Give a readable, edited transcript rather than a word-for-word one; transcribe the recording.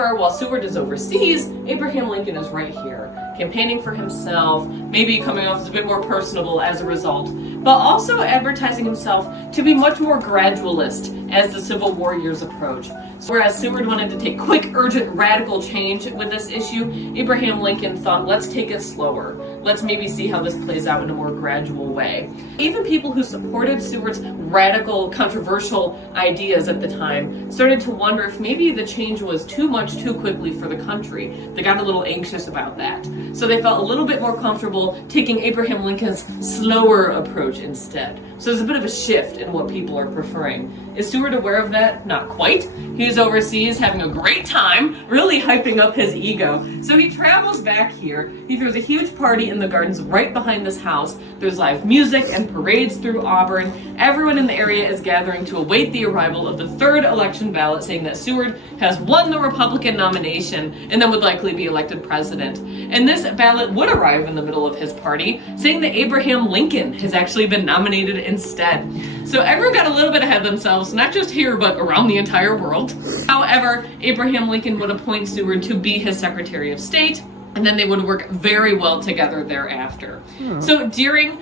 However, while Seward is overseas, Abraham Lincoln is right here, campaigning for himself, maybe coming off as a bit more personable as a result, but also advertising himself to be much more gradualist as the Civil War years approach. So whereas Seward wanted to take quick, urgent, radical change with this issue, Abraham Lincoln thought, let's take it slower. Let's maybe see how this plays out in a more gradual way. Even people who supported Seward's radical, controversial ideas at the time started to wonder if maybe the change was too much too quickly for the country. They got a little anxious about that. So they felt a little bit more comfortable taking Abraham Lincoln's slower approach instead. So there's a bit of a shift in what people are preferring. Is Seward aware of that? Not quite. He's overseas having a great time, really hyping up his ego. So he travels back here. He throws a huge party in the gardens right behind this house. There's live music and parades through Auburn. Everyone in the area is gathering to await the arrival of the third election ballot, saying that Seward has won the Republican nomination and then would likely be elected president. And this ballot would arrive in the middle of his party, saying that Abraham Lincoln has actually been nominated instead. So everyone got a little bit ahead of themselves, not just here, but around the entire world. However, Abraham Lincoln would appoint Seward to be his Secretary of State, and then they would work very well together thereafter. So during